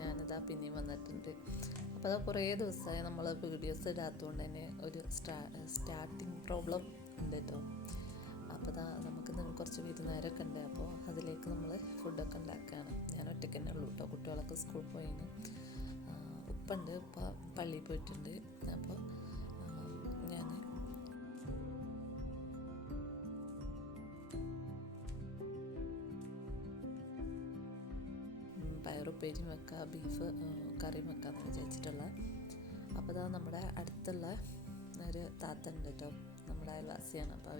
ഞാനിതാ പിന്നെയും വന്നിട്ടുണ്ട്. അപ്പോൾ അത് കുറേ ദിവസമായി നമ്മൾ വീഡിയോസ് ഇടാത്തതുകൊണ്ട് തന്നെ ഒരു സ്റ്റാർട്ടിങ് പ്രോബ്ലം ഉണ്ട് കേട്ടോ. അപ്പോൾ നമുക്ക് കുറച്ച് വിരുന്നുകാരൊക്കെ ഉണ്ട്. അപ്പോൾ അതിലേക്ക് നമ്മൾ ഫുഡൊക്കെ ഉണ്ടാക്കുകയാണ്. ഞാൻ ഒറ്റയ്ക്ക് തന്നെ ഉള്ളൂ കേട്ടോ. കുട്ടികളൊക്കെ സ്കൂളിൽ പോയിന്. ഉപ്പുണ്ട്, ഉപ്പ പള്ളിയിൽ പോയിട്ടുണ്ട്. അപ്പോൾ ഞാൻ പയറുപ്പേരിയും വെക്കുക, ബീഫ് കറിയും വെക്കാമെന്ന് വിചാരിച്ചിട്ടുള്ള. അപ്പോൾ ഇതാ നമ്മുടെ അടുത്തുള്ള ഒരു താത്ത ഉണ്ട് കേട്ടോ, നമ്മുടെ അയൽവാസിയാണ്. അപ്പോൾ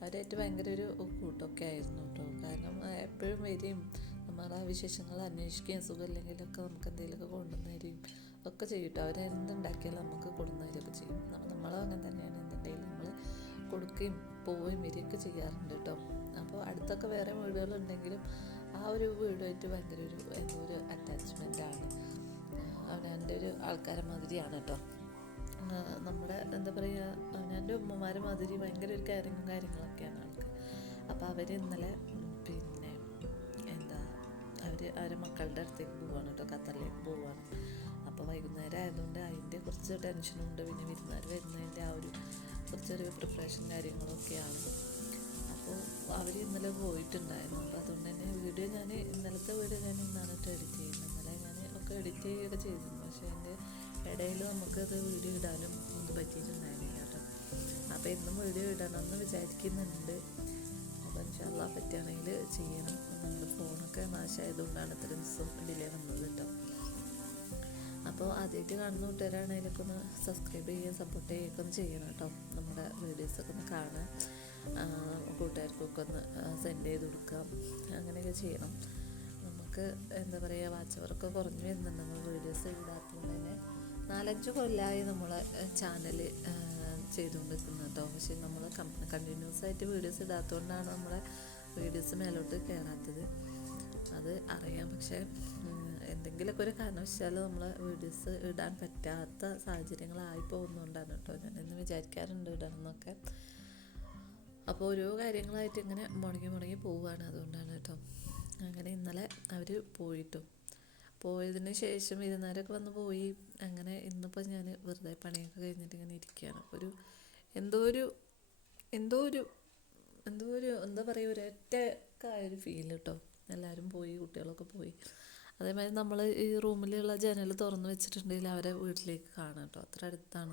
അവരായിട്ട് ഭയങ്കര ഒരു കൂട്ടമൊക്കെ ആയിരുന്നു കേട്ടോ. കാരണം എപ്പോഴും വരികയും നമ്മളെ വിശേഷങ്ങൾ അന്വേഷിക്കുകയും സുഖമില്ലെങ്കിലൊക്കെ നമുക്ക് എന്തെങ്കിലുമൊക്കെ കൊണ്ടുവന്ന് തരികയും ഒക്കെ ചെയ്യും കേട്ടോ. അവരെന്തുണ്ടാക്കിയാലും നമുക്ക് കൊണ്ടുവന്ന് തരികയൊക്കെ ചെയ്യും. നമ്മളും അങ്ങനെ തന്നെയാണ്. എന്തുണ്ടെങ്കിലും നമ്മൾ കൊടുക്കുകയും പോവുകയും വരികയൊക്കെ ചെയ്യാറുണ്ട് കേട്ടോ. അപ്പോൾ അടുത്തൊക്കെ വേറെ വീടുകളുണ്ടെങ്കിലും ആ ഒരു വീടുമായിട്ട് ഭയങ്കര ഒരു അറ്റാച്ച്മെൻറ്റാണ്. അവനവൻ്റെ ഒരു ആൾക്കാരെ മാതിരിയാണ് കേട്ടോ. നമ്മുടെ എന്താ പറയുക, അവനവൻ്റെ ഉമ്മമാരെ മാതിരി ഭയങ്കര ഒരു കാര്യങ്ങളൊക്കെയാണ് ആൾക്ക്. അപ്പോൾ അവർ ഇന്നലെ പിന്നെ അവരെ മക്കളുടെ അടുത്തേക്ക് പോവുകയാണ് കേട്ടോ, ഖത്തറിലേക്ക് പോവുകയാണ്. അപ്പോൾ വൈകുന്നേരം ആയതുകൊണ്ട് അതിൻ്റെ കുറച്ച് ടെൻഷനുണ്ട്. പിന്നെ വിരുന്നുകാർ വരുന്നതിൻ്റെ ആ ഒരു കുറച്ചൊരു പ്രിപ്പറേഷൻ കാര്യങ്ങളൊക്കെയാണ്. അപ്പോൾ അവർ ഇന്നലെ പോയിട്ടുണ്ടായിരുന്നു. അപ്പോൾ അതുകൊണ്ട് തന്നെ ഇന്നലത്തെ വീഡിയോ ഞാൻ ഇന്നാണ് എഡിറ്റ് ചെയ്യുന്നത്. ഇന്നലെ ഞാൻ ഒക്കെ എഡിറ്റ് ചെയ്യുകയൊക്കെ ചെയ്തിരുന്നു. പക്ഷേ എൻ്റെ ഇടയിൽ നമുക്കത് വീഡിയോ ഇടാനും ഒന്നും പറ്റിയിട്ടുണ്ടായിരുന്നില്ല കേട്ടോ. അപ്പോൾ ഇന്നും വീഡിയോ ഇടണമെന്ന് വിചാരിക്കുന്നുണ്ട്. അപ്പോൾ ഇൻഷാ അല്ലാഹ് പറ്റുകയാണെങ്കിൽ ചെയ്യണം. നമ്മുടെ ഫോണൊക്കെ നാശമായതുകൊണ്ടാണ് ഇത്ര ദിവസം ഡിലേ വന്നത് കേട്ടോ. അപ്പോൾ ആദ്യമായിട്ട് കാണുന്ന കൂട്ടുകാരാണ് അതിലൊക്കെ ഒന്ന് സബ്സ്ക്രൈബ് ചെയ്യുകയും സപ്പോർട്ട് ചെയ്യുകയൊക്കെ ഒന്ന് ചെയ്യണം കേട്ടോ. നമ്മുടെ വീഡിയോസൊക്കെ ഒന്ന് കാണാൻ കൂട്ടുകാർക്കൊക്കെ ഒന്ന് സെൻഡ് ചെയ്ത് കൊടുക്കാം, അങ്ങനെയൊക്കെ ചെയ്യണം. നമുക്ക് എന്താ പറയുക, വാച്ച് അവറൊക്കെ കുറഞ്ഞു വരുന്നുണ്ട് നമ്മൾ വീഡിയോസ് ഇടാത്തതുകൊണ്ട് തന്നെ. 4-5 കൊല്ലമായി നമ്മളെ ചാനൽ ചെയ്തുകൊണ്ടിരിക്കുന്നത് കേട്ടോ. പക്ഷേ നമ്മൾ കണ്ടിന്യൂസ് ആയിട്ട് വീഡിയോസ് ഇടാത്തതുകൊണ്ടാണ് നമ്മളെ വീഡിയോസ് മേലോട്ട് കയറാത്തത്. അത് അറിയാം. പക്ഷേ എന്തെങ്കിലുമൊക്കെ ഒരു കാരണവശാൽ നമ്മൾ വീഡിയോസ് ഇടാൻ പറ്റാത്ത സാഹചര്യങ്ങളായി പോകുന്നതുകൊണ്ടാണ് കേട്ടോ. ഞാനിന്ന് വിചാരിക്കാറുണ്ട് ഇടണം എന്നൊക്കെ. അപ്പോൾ ഓരോ കാര്യങ്ങളായിട്ട് ഇങ്ങനെ മുടങ്ങി പോവുകയാണ്. അതുകൊണ്ടാണ് കേട്ടോ. അങ്ങനെ ഇന്നലെ അവർ പോയതിന് ശേഷം വിരുന്നുകാരൊക്കെ വന്ന് പോയി. അങ്ങനെ ഇന്നിപ്പോൾ ഞാൻ വെറുതെ പണിയൊക്കെ കഴിഞ്ഞിട്ട് ഇങ്ങനെ ഇരിക്കുകയാണ്. ഒരു എന്തോ ഒരു എന്താ പറയുക, ഒരൊറ്റക്കായൊരു ഫീൽ കേട്ടോ. എല്ലാവരും പോയി, കുട്ടികളൊക്കെ പോയി. അതേമാതിരി നമ്മൾ ഈ റൂമിലുള്ള ജനൽ തുറന്ന് വെച്ചിട്ടുണ്ടെങ്കിൽ അവരെ വീട്ടിലേക്ക് കാണാം കേട്ടോ. അത്ര അടുത്താണ്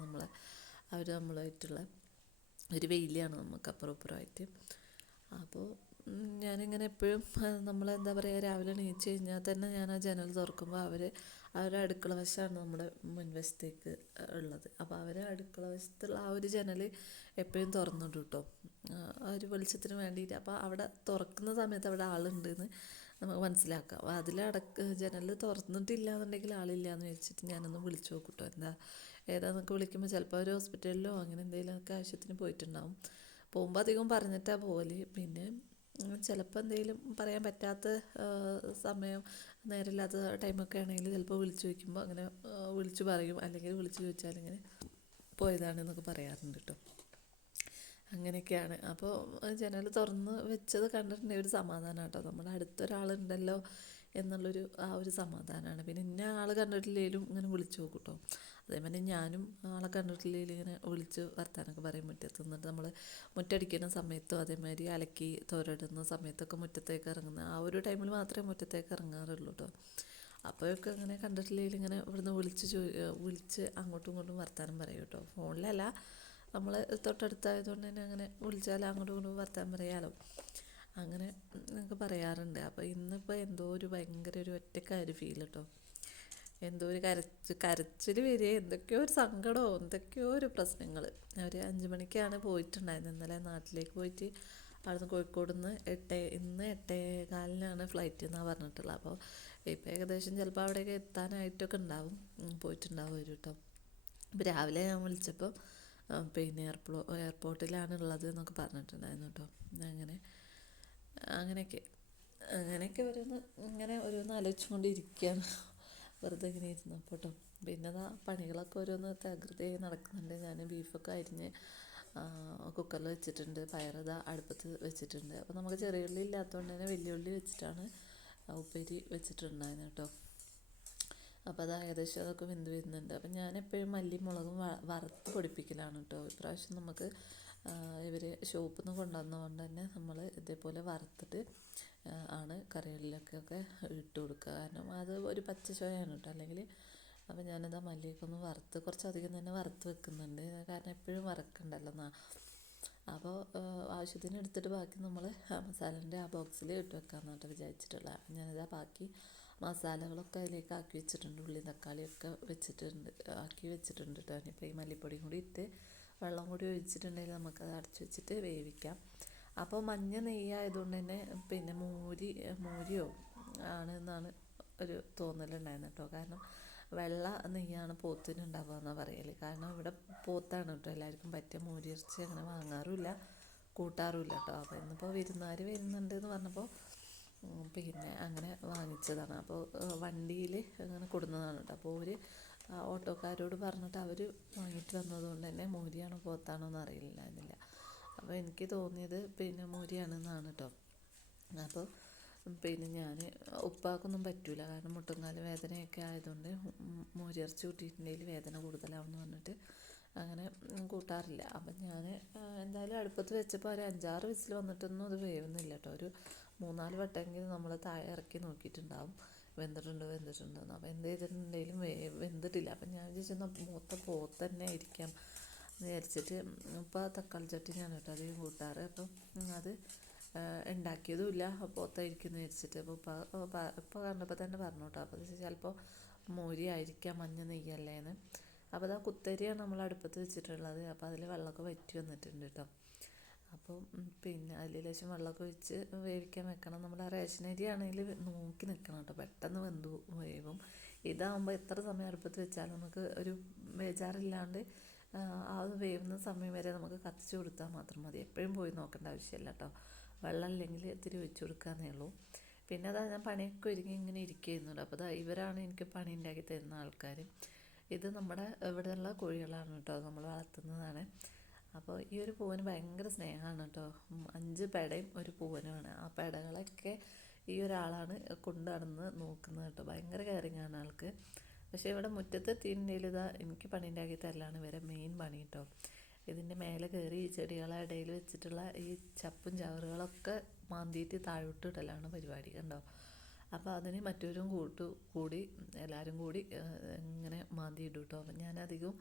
നമ്മളുമായിട്ടുള്ള ഒരു വെയിലാണ് നമുക്ക് അപ്പുറമായിട്ട്. അപ്പോൾ ഞാനിങ്ങനെ എപ്പോഴും നമ്മളെന്താ പറയുക, രാവിലെ എണീച്ച് കഴിഞ്ഞാൽ തന്നെ ഞാൻ ആ ജനൽ തുറക്കുമ്പോൾ അവരുടെ അടുക്കള വശമാണ് നമ്മുടെ മുൻവശത്തേക്ക് ഉള്ളത്. അപ്പോൾ അടുക്കള വശത്തുള്ള ആ ഒരു ജനൽ എപ്പോഴും തുറന്നിടും കേട്ടോ, ആ ഒരു വെളിച്ചത്തിന് വേണ്ടിയിട്ട്. അപ്പോൾ അവിടെ തുറക്കുന്ന സമയത്ത് അവിടെ ആളുണ്ടെന്ന് നമുക്ക് മനസ്സിലാക്കാം. അപ്പോൾ ജനൽ തുറന്നിട്ടില്ല എന്നുണ്ടെങ്കിൽ ആളില്ല എന്ന് വെച്ചിട്ട് ഞാനൊന്ന് വിളിച്ചു നോക്കും കേട്ടോ. ഏതാന്നൊക്കെ വിളിക്കുമ്പോൾ ചിലപ്പോൾ ഒരു ഹോസ്പിറ്റലിലോ അങ്ങനെ എന്തെങ്കിലുമൊക്കെ ആവശ്യത്തിന് പോയിട്ടുണ്ടാവും. പോകുമ്പോൾ അധികം പറഞ്ഞിട്ടാണ് പോകല്. പിന്നെ ചിലപ്പോൾ എന്തെങ്കിലും പറയാൻ പറ്റാത്ത സമയം, നേരമില്ലാത്ത ടൈമൊക്കെ ആണെങ്കിൽ ചിലപ്പോൾ വിളിച്ചു ചോദിക്കുമ്പോൾ അങ്ങനെ വിളിച്ചു പറയും. അല്ലെങ്കിൽ വിളിച്ചു ചോദിച്ചാൽ ഇങ്ങനെ പോയതാണെന്നൊക്കെ പറയാറുണ്ട് കേട്ടോ. അങ്ങനെയൊക്കെയാണ്. അപ്പോൾ ജനൽ തുറന്ന് വെച്ചത് കണ്ടിട്ടുണ്ടെങ്കിൽ ഒരു സമാധാനം കേട്ടോ. നമ്മുടെ അടുത്തൊരാളുണ്ടല്ലോ എന്നുള്ളൊരു ആ ഒരു സമാധാനമാണ്. പിന്നെ ഇന്ന ആൾ കണ്ടിട്ടില്ലെങ്കിലും ഇങ്ങനെ വിളിച്ചു നോക്കും കേട്ടോ. അതേമാതിരി ഞാനും ആളെ കണ്ടിട്ടില്ലെങ്കിൽ ഇങ്ങനെ വിളിച്ച് വർത്താനൊക്കെ പറയും. മുറ്റത്ത് നിന്നിട്ട് നമ്മൾ മുറ്റടിക്കുന്ന സമയത്തോ അതേമാതിരി അലക്കി തോരടുന്ന സമയത്തൊക്കെ മുറ്റത്തേക്ക് ഇറങ്ങുന്ന ആ ഒരു ടൈമിൽ മാത്രമേ മുറ്റത്തേക്ക് ഇറങ്ങാറുള്ളൂ കേട്ടോ. അപ്പോഴൊക്കെ ഇങ്ങനെ കണ്ടിട്ടില്ലെങ്കിൽ ഇങ്ങനെ ഇവിടുന്ന് വിളിച്ച് അങ്ങോട്ടും ഇങ്ങോട്ടും വർത്താനം പറയും കേട്ടോ. ഫോണിലല്ല, നമ്മൾ തൊട്ടടുത്തായതുകൊണ്ട് തന്നെ അങ്ങനെ വിളിച്ചാൽ അങ്ങോട്ടും ഇങ്ങോട്ടും വർത്താനം പറയാമല്ലോ. അങ്ങനെ നമുക്ക് പറയാറുണ്ട്. അപ്പോൾ ഇന്നിപ്പോൾ എന്തോ ഭയങ്കര ഒരു ഒറ്റക്കായൊരു ഫീൽ കേട്ടോ. എന്തോ ഒരു കരച്ചിൽ വരിക, എന്തൊക്കെയോ ഒരു സങ്കടമോ എന്തൊക്കെയോ ഒരു പ്രശ്നങ്ങൾ. അവർ 5 മണിക്കാണ് പോയിട്ടുണ്ടായിരുന്നത്. ഇന്നലെ നാട്ടിലേക്ക് പോയിട്ട് അവിടുന്ന് കോഴിക്കോട് നിന്ന് ഇന്ന് 8:15 ഫ്ലൈറ്റ് എന്നാണ് പറഞ്ഞിട്ടുള്ളത്. അപ്പോൾ ഇപ്പോൾ ഏകദേശം ചിലപ്പോൾ അവിടെയൊക്കെ എത്താനായിട്ടൊക്കെ പോയിട്ടുണ്ടാവും കേട്ടോ. അപ്പോൾ രാവിലെ ഞാൻ വിളിച്ചപ്പോൾ പിന്നെ എയർപോർട്ടിലാണ് ഉള്ളത് എന്നൊക്കെ പറഞ്ഞിട്ടുണ്ടായിരുന്നു കേട്ടോ. അങ്ങനെയൊക്കെ ഓരോന്ന് ആലോചിച്ചുകൊണ്ടിരിക്കുകയാണ് വെറുതെ ഇങ്ങനെ ഇരുന്നപ്പോൾ കേട്ടോ. പിന്നെ പണികളൊക്കെ ഓരോന്ന് തകൃതിയായി നടക്കുന്നുണ്ട്. ഞാൻ ബീഫൊക്കെ അരിഞ്ഞ് കുക്കറിൽ വെച്ചിട്ടുണ്ട്. പയറത അടുപ്പത്ത് വെച്ചിട്ടുണ്ട്. അപ്പോൾ നമുക്ക് ചെറിയ ഉള്ളി ഇല്ലാത്തതുകൊണ്ട് തന്നെ വലിയ ഉള്ളി വെച്ചിട്ടാണ് ഉപ്പേരി വെച്ചിട്ടുണ്ടായിരുന്നു കേട്ടോ. അപ്പോൾ അത് ഏകദേശം അതൊക്കെ വെന്ത് വരുന്നുണ്ട്. അപ്പം ഞാനെപ്പോഴും മല്ലിയും മുളകും വറുത്ത് പൊടിപ്പിക്കലാണ് കേട്ടോ. ഇപ്രാവശ്യം നമുക്ക് ഇവർ ഷോപ്പിൽ നിന്ന് കൊണ്ടുവന്നതുകൊണ്ട് തന്നെ നമ്മൾ ഇതേപോലെ വറുത്തിട്ട് ആണ് കറികളിലൊക്കെ ഇട്ട് കൊടുക്കുക. കാരണം അത് ഒരു പച്ച ചുവയാണ് കേട്ടോ. അല്ലെങ്കിൽ അപ്പോൾ ഞാനത് ആ മല്ലിയൊക്കെ ഒന്ന് വറുത്ത് കുറച്ചധികം തന്നെ വറുത്ത് വെക്കുന്നുണ്ട്. കാരണം എപ്പോഴും വറക്കണ്ടല്ലോ എന്നാ. അപ്പോൾ ആവശ്യത്തിന് എടുത്തിട്ട് ബാക്കി നമ്മൾ മസാലേൻ്റെ ആ ബോക്സിൽ ഇട്ട് വെക്കാമെന്നാണ് വിചാരിച്ചിട്ടുള്ളത്. അപ്പം ഞാനിതാ ബാക്കി മസാലകളൊക്കെ അതിലേക്ക് ആക്കി വെച്ചിട്ടുണ്ട്. ഉള്ളി തക്കാളിയൊക്കെ ആക്കി വെച്ചിട്ടുണ്ട് കേട്ടോ. ഇനിയിപ്പോൾ ഈ മല്ലിപ്പൊടിയും കൂടി ഇട്ട് വെള്ളം കൂടി ഒഴിച്ചിട്ടുണ്ടെങ്കിൽ നമുക്കത് അടച്ച് വെച്ചിട്ട് വേവിക്കാം. അപ്പോൾ മഞ്ഞ നെയ്യായതുകൊണ്ട് തന്നെ പിന്നെ മൂരിയോ ആണ് എന്നാണ് ഒരു തോന്നലുണ്ടായിരുന്നു കേട്ടോ. കാരണം വെള്ള നെയ്യാണ് പോത്തിന് ഉണ്ടാവുക എന്നാണ് പറയൽ. കാരണം ഇവിടെ പോത്താണ് കേട്ടോ എല്ലാവർക്കും പറ്റിയ. മൂരിയിറച്ചി അങ്ങനെ വാങ്ങാറുമില്ല, കൂട്ടാറുമില്ല കേട്ടോ. അപ്പോൾ ഇന്നിപ്പോൾ വിരുന്നുകാർ വരുന്നുണ്ട് എന്ന് പറഞ്ഞപ്പോൾ പിന്നെ അങ്ങനെ വാങ്ങിച്ചതാണ്. അപ്പോൾ വണ്ടിയിൽ അങ്ങനെ കൊടുന്നതാണ് കേട്ടോ. അപ്പോൾ ഒരു ഓട്ടോക്കാരോട് പറഞ്ഞിട്ട് അവർ വാങ്ങിയിട്ട് വന്നതുകൊണ്ട് തന്നെ മൂരിയാണോ പോത്താണോ എന്ന് അറിയില്ലായിരുന്നില്ല. അപ്പോൾ എനിക്ക് തോന്നിയത് പിന്നെ മൂരിയാണെന്നാണ് കേട്ടോ. അപ്പോൾ പിന്നെ ഞാൻ ഉപ്പാക്കൊന്നും പറ്റില്ല, കാരണം മുട്ടുംകാല് വേദനയൊക്കെ ആയതുകൊണ്ട് മൂരിയിറച്ചി കൂട്ടിയിട്ടുണ്ടെങ്കിൽ വേദന കൂടുതലാവുമെന്ന് പറഞ്ഞിട്ട് അങ്ങനെ കൂട്ടാറില്ല. അപ്പം ഞാൻ എന്തായാലും അടുപ്പത്ത് വെച്ചപ്പോൾ ഒരു 5-6 വിസിൽ വന്നിട്ടൊന്നും അത് വേവുന്നില്ല കേട്ടോ. ഒരു 3-4 വട്ടമെങ്കിലും നമ്മൾ താഴെ ഇറക്കി നോക്കിയിട്ടുണ്ടാവും വെന്തിട്ടുണ്ടെന്ന്. അപ്പോൾ എന്ത് ചെയ്തിട്ടുണ്ടെങ്കിലും വെന്തിട്ടില്ല. അപ്പം ഞാൻ വിചാരിച്ചു മൂത്ത പോത്ത് തന്നെ ആയിരിക്കാം എന്ന് വിചാരിച്ചിട്ട് ഇപ്പോൾ തക്കാളി ചട്ടിനിയാണ് കേട്ടോ അധികം കൂട്ടാറ്. അപ്പം അത് ഉണ്ടാക്കിയതുമില്ല, പോത്തായിരിക്കും എന്ന് വിചാരിച്ചിട്ട്. അപ്പോൾ ഇപ്പോൾ കണ്ടപ്പോൾ തന്നെ പറഞ്ഞു കേട്ടോ. അപ്പോൾ ചിലപ്പോൾ മോരി ആയിരിക്കാം, മഞ്ഞ നെയ്യല്ലേന്ന്. അപ്പോൾ അത് ആ കുത്തരിയാണ് നമ്മൾ അടുപ്പത്ത് വെച്ചിട്ടുള്ളത്. അപ്പോൾ അതിൽ വെള്ളമൊക്കെ വറ്റി വന്നിട്ടുണ്ട് കേട്ടോ. അപ്പോൾ പിന്നെ അതിൽ ലേശം വെള്ളമൊക്കെ ഒഴിച്ച് വേവിക്കാൻ വെക്കണം. നമ്മൾ ആ റേഷൻ അരി ആണെങ്കിൽ നോക്കി നിൽക്കണം കേട്ടോ, പെട്ടെന്ന് വേവും. ഇതാകുമ്പോൾ എത്ര സമയം അടുപ്പത്ത് വെച്ചാലും നമുക്ക് ഒരു ബേജാറില്ലാണ്ട് ആ വേവുന്ന സമയം വരെ നമുക്ക് കത്തിച്ച് കൊടുത്താൽ മാത്രം മതി. എപ്പോഴും പോയി നോക്കേണ്ട ആവശ്യമില്ല കേട്ടോ. വെള്ളം ഇല്ലെങ്കിൽ ഇത്തിരി ഒഴിച്ച് കൊടുക്കാമെന്നേ ഉള്ളൂ. പിന്നെ അതാ ഞാൻ പണിയൊക്കെ ഒരുങ്ങി ഇങ്ങനെ ഇരിക്കുന്നുണ്ട്. അപ്പോൾ ഇവരാണ് എനിക്ക് പണി ഉണ്ടാക്കി തരുന്ന ആൾക്കാർ. ഇത് നമ്മുടെ ഇവിടെയുള്ള കോഴികളാണ് കേട്ടോ, നമ്മൾ വളർത്തുന്നതാണ്. അപ്പോൾ ഈ ഒരു പൂവന് ഭയങ്കര സ്നേഹമാണ് കേട്ടോ. 5 പെടയും ഒരു പൂവനുമാണ്. ആ പെടകളൊക്കെ ഈ ഒരാളാണ് കൊണ്ടു നടന്ന് നോക്കുന്നത് കേട്ടോ. ഭയങ്കര കെയറിങ്ങാണ് ആൾക്ക്. പക്ഷേ ഇവിടെ മുറ്റത്തെത്തിയിട്ടുണ്ടെങ്കിൽ ഇതാ എനിക്ക് പണി ഉണ്ടാക്കി തരലാണ് ഇവരെ മെയിൻ പണി കേട്ടോ. ഇതിൻ്റെ മേലെ കയറി ഈ ചെടികളെ ഇടയിൽ വെച്ചിട്ടുള്ള ഈ ചപ്പും ചവറുകളൊക്കെ മാന്തിയിട്ട് താഴോട്ട് ഇടലാണ് പരിപാടി കണ്ടോ. അപ്പോൾ അതിന് മറ്റൊരും കൂടി എല്ലാവരും കൂടി ഇങ്ങനെ മാന്തി ഇടും കേട്ടോ. അപ്പം ഞാനധികം